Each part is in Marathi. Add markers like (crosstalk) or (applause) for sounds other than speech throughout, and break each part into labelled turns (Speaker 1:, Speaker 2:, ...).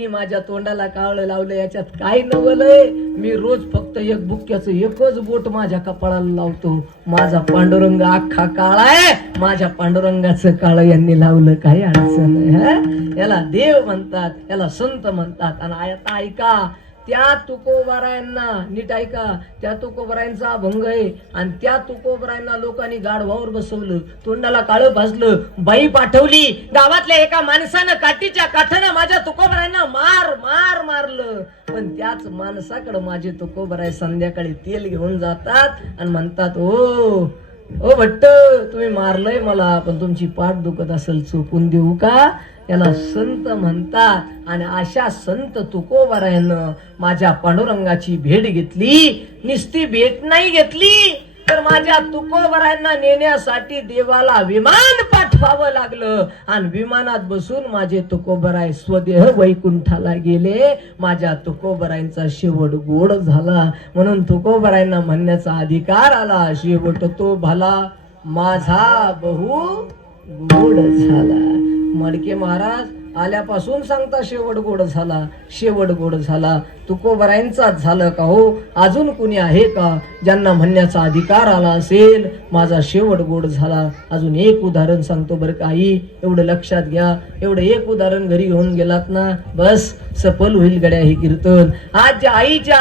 Speaker 1: मी माझ्या तोंडाला कावळं लावलं याच्यात काय नवलंय मी रोज फक्त एक बुक्क्याचं एकच बोट माझ्या कपाळाला लावतो. माझा पांडुरंग अख्खा काळा आहे. माझ्या पांडुरंगाचं काळ यांनी लावलं काही अडचण याला देव म्हणतात याला संत म्हणतात. आणि आता ऐका त्या तुकोबरायांना नीट ऐका त्या तुकोबरायांचा अभंग आहे आणि त्या तुकोबरायांना लोकांनी गाढवावर बसवलं तोंडाला काळं भाजलं बाई पाठवली गावातल्या एका माणसानं काठीच्या काठानं माझ्या तुकोबरायांना मार मार मारलं. पण त्याच माणसाकडं माझे तुकोबराय संध्याकाळी तेल घेऊन जातात आणि म्हणतात ओ ओ भट्ट तुम्ही मारलंय मला पण तुमची पाठ दुखत असेल चुकून देऊ का? त्याला संत म्हणतात. आणि अशा संत तुकोबारायनं माझ्या पांडुरंगाची भेट घेतली. निस्ती भेट नाही घेतली तर माझ्या तुकोबरायांना नेण्यासाठी देवाला विमान पाठवावं लागलं. आणि विमानात बसून माझे तुकोबराय स्वदेह वैकुंठाला गेले. माझ्या तुकोबरायांचा शेवट गोड झाला. म्हणून तुकोबरायांना म्हणण्याचा अधिकार आला. शेवट तो भला माझा बहु गोड झाला. मडके महाराज आल्यापासून सांगता शेवट गोड झाला शेवट गोड झाला. तुकोबरायांचाच झालं का हो? अजून कुणी आहे का? ज्यांना म्हणण्याचा अधिकार आला असेल माझा शेवट गोड झाला. अजून एक उदाहरण सांगतो बरं काही एवढं लक्षात घ्या. एवढं एक उदाहरण घरी घेऊन गेलात ना बस सफल होईल गड्या हे कीर्तन. आज ज्या आईच्या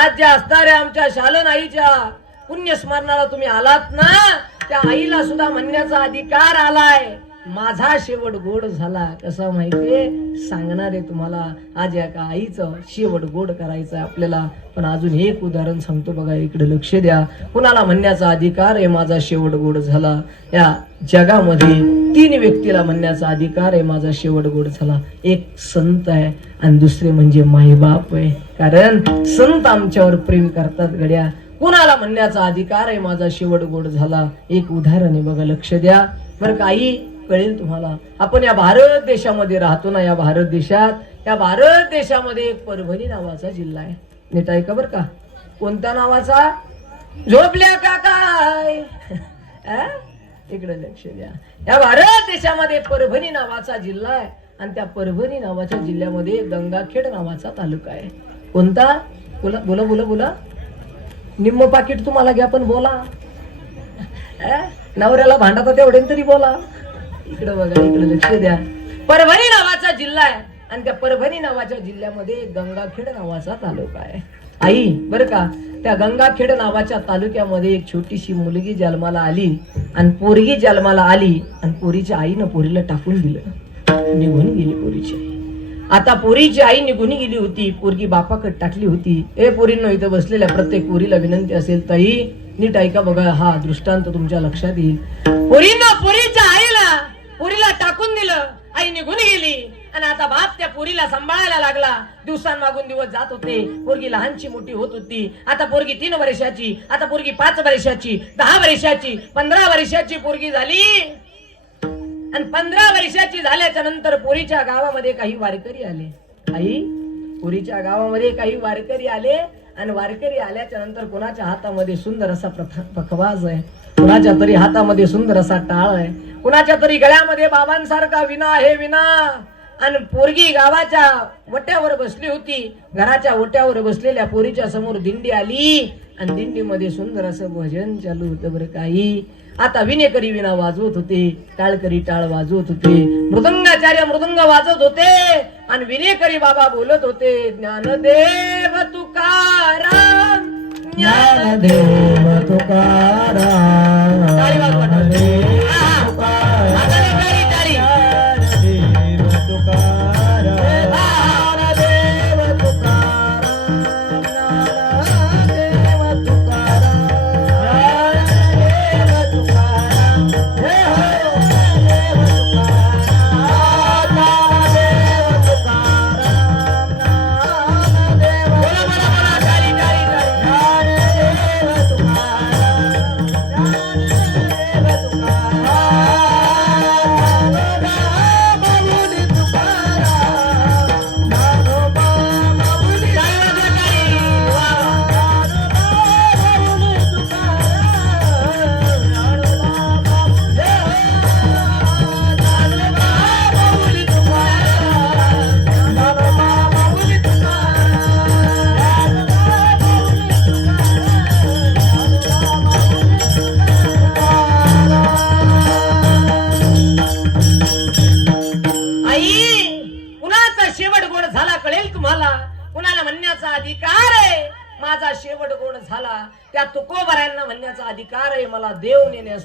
Speaker 1: आज ज्या असणाऱ्या आमच्या शालन आईच्या पुण्य स्मरणाला तुम्ही आलात ना? त्या आईला सुद्धा म्हणण्याचा अधिकार आलाय. माझा शेवट गोड झाला. कसा माहितीये? सांगणार आहे तुम्हाला आज या का आईचं शेवट गोड करायचं आहे आपल्याला. पण अजून एक उदाहरण सांगतो बघा इकडे लक्ष द्या. कुणाला म्हणण्याचा अधिकार आहे माझा शेवट गोड झाला? या जगामध्ये तीन व्यक्तीला म्हणण्याचा अधिकार आहे माझा शेवट गोड झाला. एक संत आहे आणि दुसरे म्हणजे माईबाप आहे. कारण संत आमच्यावर प्रेम करतात गड्या. कुणाला म्हणण्याचा अधिकार आहे माझा शेवट गोड झाला? एक उदाहरण आहे बघा लक्ष द्या. बरं काही कळेल तुम्हाला. आपण या भारत देशामध्ये राहतो ना या भारत देशात या भारत देशामध्ये एक परभणी नावाचा जिल्हा आहे. नीट ऐका बरं का? कोणत्या नावाचा? झोपल्या का काय? (laughs) इकडे लक्ष द्या. या भारत देशामध्ये परभणी नावाचा जिल्हा आहे आणि त्या परभणी नावाच्या जिल्ह्यामध्ये गंगाखेड नावाचा तालुका आहे. कोणता? बोला बोला बोला बोला. निम्म पाकिट तुम्हाला घ्या पण बोला. नवऱ्याला भांडा तर तेवढे तरी बोला. इकडं बघा इकडं लक्ष द्या. परभणी नावाचा जिल्हा आहे. आणि त्या परभणी नावाच्या जिल्ह्यामध्ये गंगाखेड नावाचा तालुका आहे. आई बरं का? त्या गंगाखेड नावाच्या तालुक्यामध्ये एक छोटीशी मुलगी जन्माला आली आणि पोरगी जन्माला आली आणि पोरीच्या आईनं पोरीला टाकून दिलं. निघून गेली पोरीची आई. आता पोरीची आई निघून गेली होती पोरगी बापाकडे टाकली होती. ए पोरीनं इथं बसलेल्या प्रत्येक पोरीला विनंती असेल ताई नीट ऐका बघा हा दृष्टांत तुमच्या लक्षात येईल. पोरीनं पोरीच्या आईला पोरीला टाकून दिलं आई निघून गेली. आणि आता बाप त्या पोरीला सांभाळायला लागला. दिवसांमागून दिवस जात होते. पोरगी लहानची मोठी होत होती. आता पोरगी तीन वर्षाची आता पोरगी पाच वर्षाची दहा वर्षाची पंधरा वर्षाची पोरगी झाली. आणि पंधरा वर्षाची झाल्याच्यानंतर पुरीच्या गावामध्ये काही वारकरी आले. आई पुरीच्या गावामध्ये काही वारकरी आले. आणि वारकरी आल्याच्यानंतर कोणाच्या हातामध्ये सुंदर असा प्रथ- पखवाज आहे? कुणाच्या तरी हातामध्ये सुंदर असा टाळ आहे? कुणाच्या तरी गळ्यामध्ये बाबांसारखा विना आहे विना? आणि पोरगी गावाच्या वट्यावर बसली होती. घराच्या ओट्यावर बसलेल्या पोरीच्या समोर दिंडी आली. आणि दिंडीमध्ये सुंदर असं भजन चालू होतं बरं काही. आता विनेकरी विना वाजवत होते. टाळकरी टाळ वाजवत होते. मृदंगाचार्य मृदंग वाजवत होते. आणि विनेकरी बाबा बोलत होते ज्ञानदेव ज्ञानदेव तुकाराम.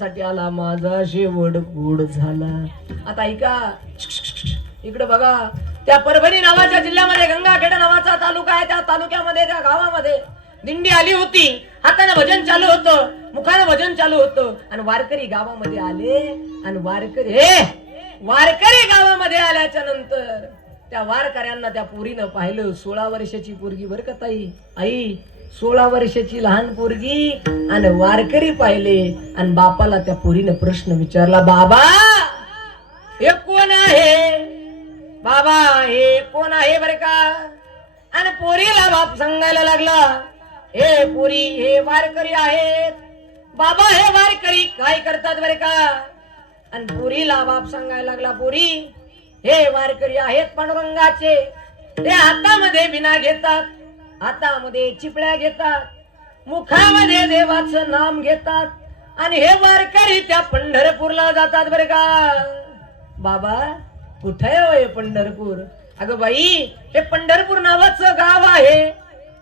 Speaker 1: देव आला माझा शेवट गोड झाला. आता ऐका. इकडे बघा. त्या परभणी नावाच्या जिल्ह्यामध्ये गंगाखेड नावाचा तालुका आहे. त्या तालुक्यामध्ये त्या गावामध्ये दिंडी आली होती. हाताने भजन चालू होतं. मुखाने भजन चालू होतं. आणि वारकरी गावामध्ये आले. आणि वारकरी हे! वारकरी गावामध्ये आल्याच्यानंतर त्या वारकऱ्यांना त्या पोरीनं पाहिलं. सोळा वर्षाची पोरगी बरं का ताई? आई सोळा वर्षाची लहान पोरगी आणि वारकरी पाहिले आणि बापाला त्या पोरीनं प्रश्न विचारला बाबा हे कोण आहे? बाबा हे कोण आहे बर का? आणि पोरीला बाप सांगायला लागला हे पोरी हे वारकरी आहेत. बाबा हे वारकरी काय करतात बरे का? आणि पोरीला बाप सांगायला लागला पोरी हे वारकरी आहेत पांडुरंगाचे. ते हातामध्ये बिना घेतात. हातामध्ये चिपळ्या घेतात मुखामध्ये देवाचं नाम घेतात आणि हे वारकरी त्या पंढरपूरला जातात बरे का. बाबा कुठे आहे हो हे पंढरपूर? अगं बाई हे पंढरपूर नावाचं गाव आहे.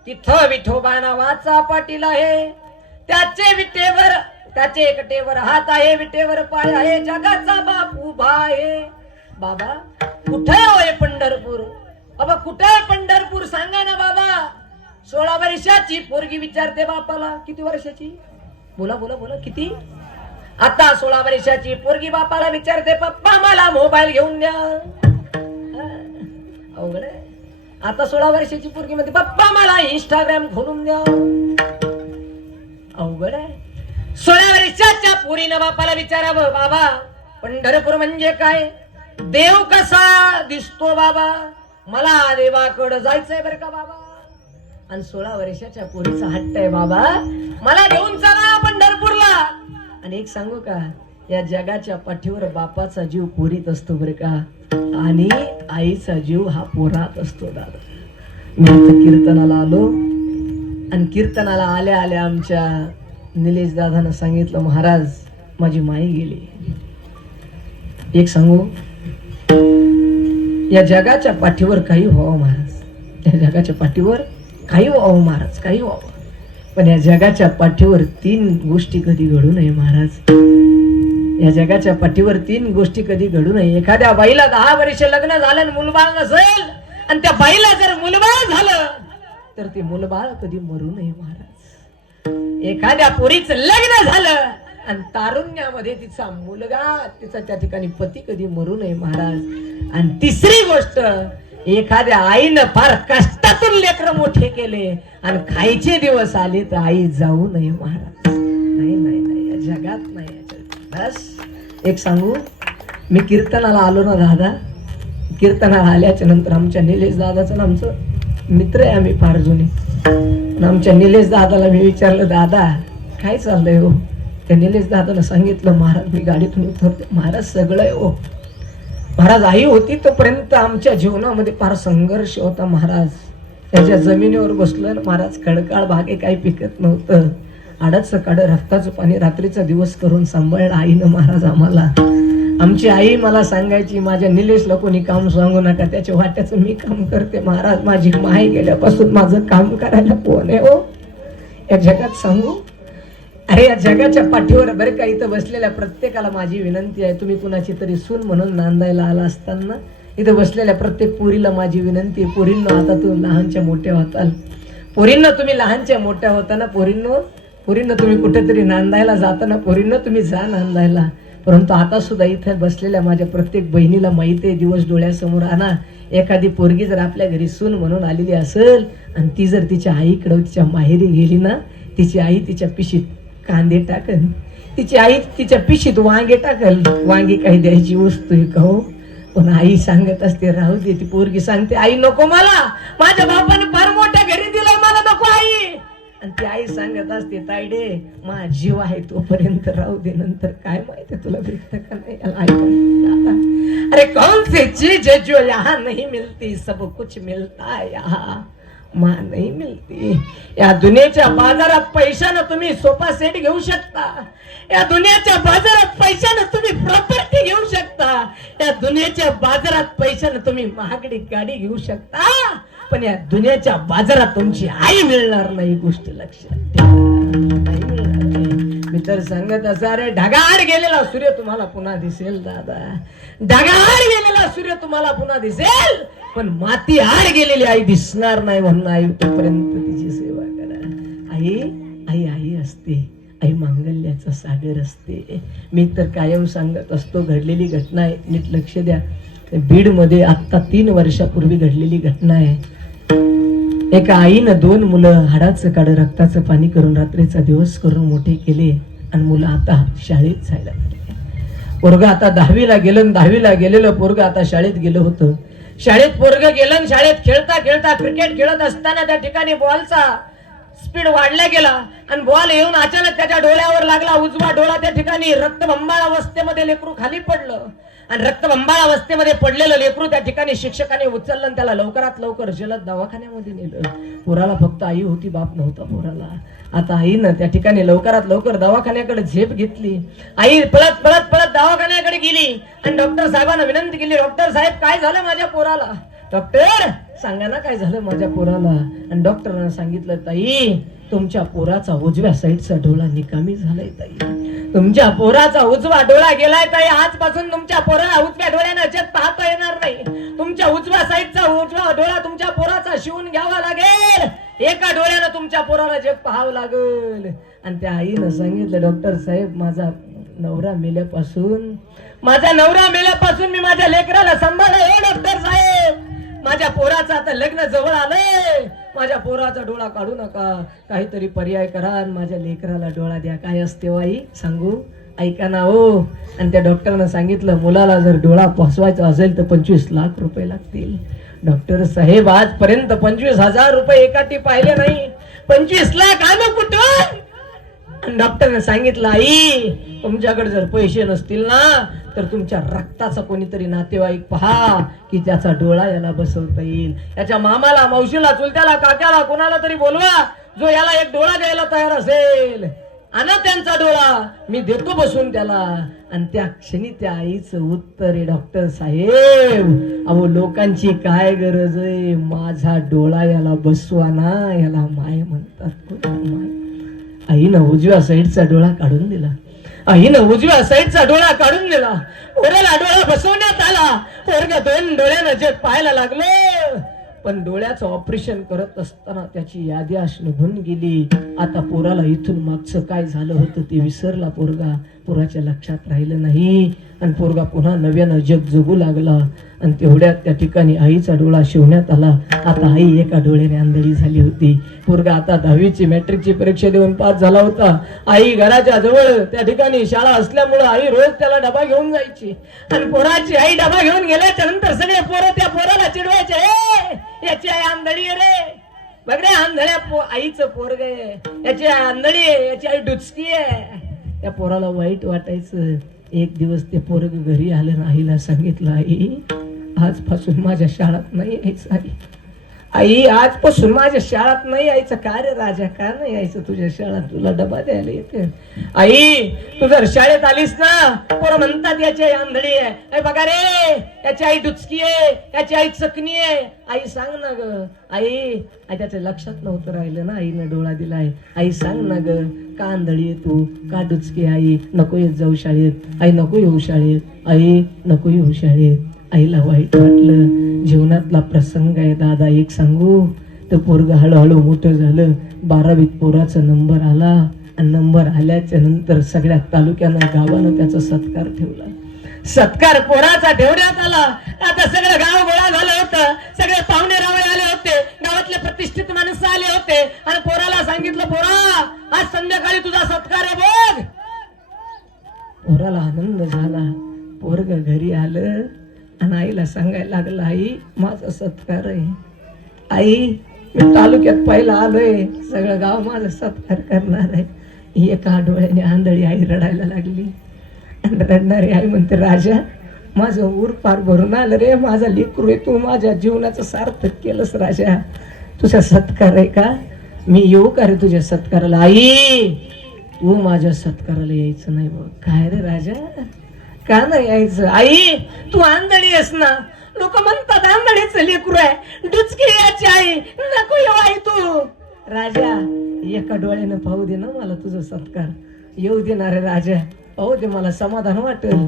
Speaker 1: तिथं विठोबा नावाचा पाटील आहे. त्याचे विटेवर त्याचे एकटेवर हात आहे विटेवर पाय आहे जगाचा बाप उभा आहे. बाबा कुठे आहे हो पंढरपूर? बाबा कुठे आहे पंढरपूर? सांगा ना बाबा. सोळा वर्षाची पोरगी विचारते बापाला. किती वर्षाची? बोला बोला बोला किती? आता सोळा वर्षाची पोरगी बापाला विचारते पप्पा मला मोबाईल घेऊन द्या. अवघड आहे. आता सोळा वर्षाची पोरगी म्हणते पप्पा मला इंस्टाग्राम खोलून द्या. अवघड आहे. सोळा वर्षाच्या पोरीनं बापाला विचारावं बाबा पंढरपूर म्हणजे काय? देव कसा दिसतो बाबा? मला देवाकडं जायचंय बरं का बाबा? आणि सोळा वर्षाच्या पोरीचा हट्ट आहे बाबा. मला घेऊन चला पंढरपूरला. आणि एक सांगू का? या जगाच्या पाठीवर बापाचा जीव पोरीत असतो बरं का? आणि आईचा जीव हा पोरात असतो दादा. मी आता कीर्तनाला आलो. आणि कीर्तनाला आल्या आल्या आमच्या निलेश दादानं सांगितलं महाराज माझी माई गेली. एक सांगू? या जगाच्या पाठीवर काही व्हावं महाराज. या जगाच्या पाठीवर काही व्हावं महाराज काही व्हावं पण या जगाच्या पाठीवर तीन गोष्टी कधी घडू नये महाराज. या जगाच्या पाठीवर तीन गोष्टी कधी घडू नये. एखाद्या बाईला दहा वर्ष लग्न झालं आणि मुलबाळ नसेल आणि त्या बाईला जर मुलबाळ झालं तर ते मुलबाळ कधी मरू नये महाराज. एखाद्या पोरीचं लग्न झालं आणि तारुण्यामध्ये तिचा मुलगा तिचा त्या ठिकाणी पती कधी मरू नये महाराज. आणि तिसरी गोष्ट एखाद्या आईनं फार कष्टातून लेकर मोठे केले आणि खायचे दिवस आले तर आई जाऊ नये महाराज. नाही नाही नाही या जगात नाही बस. एक सांगू? मी कीर्तनाला आलो ना दादा. कीर्तनाला आल्याच्यानंतर आमच्या निलेश दादाचं ना आमचं मित्र आहे आम्ही फार जुने. आमच्या निलेश दादाला मी विचारलं दादा काय चाललंय हो? त्या निलेश दादाला सांगितलं महाराज मी गाडीतून उतरते. महाराज सगळं आहे हो. महाराज आई होती तोपर्यंत आमच्या जीवनामध्ये फार संघर्ष होता महाराज. त्याच्या जमिनीवर बसलं आणि महाराज खडकाळ भागे काही पिकत नव्हतं. आडच काढ रक्ताचं पाणी रात्रीचा दिवस करून सांभाळलं आईनं महाराज आम्हाला. आमची आई मला सांगायची माझ्या निलेशला कोणी काम सांगू नका त्याच्या वाट्याचं मी काम करते महाराज. माझी माय गेल्यापासून माझं काम करायला कोण आहे हो? या जगात सांगू अरे या जगाच्या पाठीवर बरं का इथं बसलेल्या प्रत्येकाला माझी विनंती आहे. तुम्ही कुणाची तरी सून म्हणून नांदायला आला असताना इथं बसलेल्या प्रत्येक पोरीला माझी विनंती आहे. पोरींनो आता तू लहानच्या मोठ्या होताल. पोरींना तुम्ही लहानच्या मोठ्या होताना पोरींनो पोरींना तुम्ही कुठेतरी नांदायला जाताना पोरींना तुम्ही जा नांदायला. परंतु आता सुद्धा इथं बसलेल्या माझ्या प्रत्येक बहिणीला माहिती आहे दिवस डोळ्यासमोर आणा. एखादी पोरगी जर आपल्या घरी सून म्हणून आलेली असेल आणि ती जर तिच्या आईकडं तिच्या माहेरी गेली ना तिची आई तिच्या पिशीत कांदे टाकल तिची आई तिच्या पिशीत वांगे टाकल. वांगी काही द्यायची वस्तू का हो? पण आई सांगत असते राहू दे ती पोरगी सांगते आई नको मला. माझ्या बापाने फार मोठ्या घरी दिलंय मला नको आई. आणि ती आई सांगत असते तायडे मा जीव आहे तोपर्यंत राहू दे नंतर काय माहिती तुला भेटत का नाही? अरे कौन से चीज जो यहाँ नहीं मिलती? सब कुछ मिलता है यहाँ. माँ नाही मिलती या दुनियेच्या बाजारात पैशानं तुम्ही सोफा सेट घेऊ शकता. या दुनियाच्या बाजारात पैशानं तुम्ही प्रॉपर्टी घेऊ शकता. या दुनियाच्या बाजारात पैशानं तुम्ही महागडी गाडी घेऊ शकता. पण या दुनियाच्या बाजारात तुमची आई मिळणार नाही गोष्ट लक्षात ठेवा. मी तर सांगत असा रे ढगाड गेलेला सूर्य तुम्हाला पुन्हा दिसेल दादा. ढगाड गेलेला सूर्य तुम्हाला पुन्हा दिसेल. पण माती आड गेलेली आई दिसणार नाही म्हणून आई तोपर्यंत तिची सेवा करा. आई आई आई असते. आई मांगल्याचा सागर असते. मी तर कायम सांगत असतो घडलेली घटना आहे. नीट लक्ष द्या. बीडमध्ये मध्ये आता तीन वर्षापूर्वी घडलेली घटना आहे. एका आईनं दोन मुलं हाडाचं काढ रक्ताचं पाणी करून रात्रीचा दिवस करून मोठे केले आणि मुलं आता शाळेत जायला लागले. पोरग आता दहावीला गेलं दहावीला गेलेलं पोरग आता शाळेत गेलं होतं. शाळेत पोरग गेलं आणि शाळेत खेळता खेळता क्रिकेट खेळत असताना त्या ठिकाणी बॉलचा स्पीड वाढला गेला. आणि बॉल येऊन अचानक त्याच्या डोळ्यावर लागला उजवा डोळा त्या ठिकाणी रक्तबंबाळ अवस्थेमध्ये लेकरू खाली पडलं. आणि रक्तबंबाळ अवस्थेमध्ये पडलेलं लेकरू त्या ठिकाणी शिक्षकाने उचललं आणि त्याला लवकरात लवकर जलद दवाखान्यामध्ये नेलं. पोराला फक्त आई होती बाप नव्हता पोराला. आता आईनं त्या ठिकाणी लवकरात लवकर दवाखान्याकडे झेप घेतली. आई पळत पळत पळत दवाखान्याकडे गेली. आणि डॉक्टर साहेबांना विनंती केली डॉक्टर साहेब काय झालं माझ्या पोराला? डॉक्टर सांगा ना काय झालं माझ्या पोराला. आणि डॉक्टरांना सांगितलं ताई तुमच्या पोराचा उजव्या साईडचा डोळा निकामी झालाय ताई. तुमच्या पोराचा उजवा डोळा गेलाय ताई. आजपासून तुमच्या पोराला उजव्या डोळ्यानं जग पाहता येणार नाही. तुमच्या उजव्या साईडचा उजवा डोळा तुमच्या पोराचा शिवून घ्यावा लागेल. एका डोळ्यानं तुमच्या पोराला जग पाहावं लागेल. आणि त्या आईनं सांगितलं डॉक्टर साहेब माझा नवरा मेल्यापासून माझा नवरा मेल्यापासून मी माझ्या लेकराला सांभाळ हो, डॉक्टर साहेब. माझ्या पोराचं आता लग्न जवळ आलंय. माझ्या पोराचा डोळा काढू नका. काहीतरी पर्याय करा माझ्या लेकराला डोळा द्या. काय असते हो आई? सांगू? ऐका ना हो. आणि त्या डॉक्टरनं सांगितलं मुलाला जर डोळा फसवायचा असेल तर पंचवीस लाख रुपये लागतील. डॉक्टर साहेब आजपर्यंत पंचवीस हजार रुपये एकाठी पाहिले नाही. पंचवीस लाख आलं कुठून आणि डॉक्टरने सांगितलं आई तुमच्याकडे जर पैसे नसतील ना तर तुमच्या रक्ताचा कोणीतरी नातेवाईक पहा की त्याचा डोळा याला बसवता येईल. याच्या मामाला मावशीला चुलत्याला काक्याला कोणाला तरी बोलवा जो याला एक डोळा द्यायला तयार असेल. आणा त्यांचा डोळा मी देतो बसून त्याला. आणि त्या क्षणी त्या आईचं उत्तर आहे डॉक्टर साहेब अहो लोकांची काय गरज आहे? माझा डोळा याला बसवा ना याला माय म्हणतात. कोणी माय? आईनं उजव्या साईडचा डोळा काढून दिला. आईनं उजव्या साईडचा डोळा काढून दिला पोराला डोळा बसवण्यात आला. पोरग दोन डोळ्यानं जग पाहायला लागले पण डोळ्याचं ऑपरेशन करत असताना त्याची यादी अशी निघून गेली. आता पोराला इथून मागचं काय झालं होतं ते विसरला पोरगा. पोराच्या लक्षात राहिलं नाही. आणि पोरगा पुन्हा नव्यानं जग जगू लागला. आणि तेवढ्यात त्या ठिकाणी आईचा डोळा शिवण्यात आला. आता आई एका डोळ्याने आंधळी झाली होती. पोरगा आता दहावीची मॅट्रिकची परीक्षा देऊन पास झाला होता. आई घराच्या जवळ त्या ठिकाणी शाळा असल्यामुळं आई रोज त्याला डबा घेऊन जायची. आणि पोराची आई डबा घेऊन गेल्याच्यानंतर सगळे पोरं त्या पोराला चिडवायचे याची आई आंधळी रे. बघ रे आंधळ्या पो आईचं पोरग आहे. याची आई आंधळी आहे याची आई डुचकी आहे. त्या पोराला वाईट वाटायचं. एक दिवस ते पोरग घरी आलं ना आईला सांगितलं आई आजपासून माझ्या शाळेत नाही यायचं आई. आई आजपासून माझ्या शाळेत नाही यायचं. का रे राजा? का नाही यायचं तुझ्या शाळेत? तुला डबा द्यायला येते. आई तू जर शाळेत आलीस ना पोर म्हणतात याची आई आंधळी आहे. बघा रे याची आई डुचकी आहे याची आई चकणी आहे. आई सांग ना ग. आई आई त्याच्या लक्षात नव्हतं राहिलं ना आईनं डोळा दिलाय. आई सांग ना ग का आंधळी आहे तू? का डुचकी आई नको येत जाऊ शाळेत. आई नको येऊ शाळेत. आई नको येऊ शाळेत. आईला वाईट वाटलं. जीवनातला प्रसंग आहे दादा. एक सांगू? तर पोरग हळूहळू मोठं झालं. बारावीत पोराचा नंबर आला. आणि नंबर आल्याच्यानंतर सगळ्या तालुक्यानं गावानं त्याचा सत्कार ठेवला. सत्कार पोराचा ठेवण्यात आला. आता सगळं गाव गोळा सत्कार आहे. आई मी तालुक्यात पहिला आलोय. सगळं गाव माझा सत्कार करणार आहे. एका डोळ्याने आंधळी आई रडायला लागली. आणि रडणारी आई म्हणते राजा माझं ऊर पार भरून आलं रे. माझा लेकरू आहे तू. माझ्या जीवनाचं सार्थक केलंस राजा. तुझा सत्कार आहे का? मी येऊ का रे तुझ्या सत्काराला? आई तू माझ्या सत्काराला यायचं नाही बघ. काय रे राजा? का नाही यायचं? आई तू आंधळी आहेस ना. लोक म्हणतात आंधळीच लेकरू आहे. डुचकी याची आई. नको येऊ आई तू. राजा एका डोळ्यानं पाहू दे ना मला तुझं सत्कार. येऊ दे ना रे राजा. पाहू दे मला समाधान वाटेल.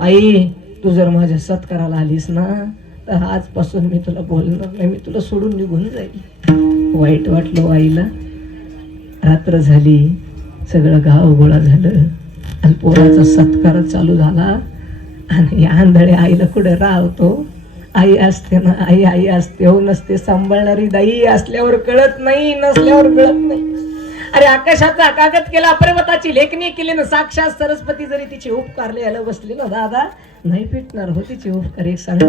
Speaker 1: आई तू जर माझ्या सत्काराला आलीस ना तर आजपासून मी तुला बोलणार नाही. मी तुला सोडून निघून जाईल. वाईट वाटलं आईला. रात्र झाली. सगळं गाव गोळा झालं. आणि पोराचा सत्कार चालू झाला. आणि या आंधळे आईला कुठं राहतो? आई असते ना आई आई असते हो नसते सांभाळणारी दाई असल्यावर कळत नाही नसल्यावर कळत नाही. अरे आकाशाचा कागद केला पर्वताची लेखणी केली ना साक्षात सरस्वती जरी तिची उपकार लिहायला बसली ना दादा नाही पिटणार हो तिची उपकार एक सांगतो.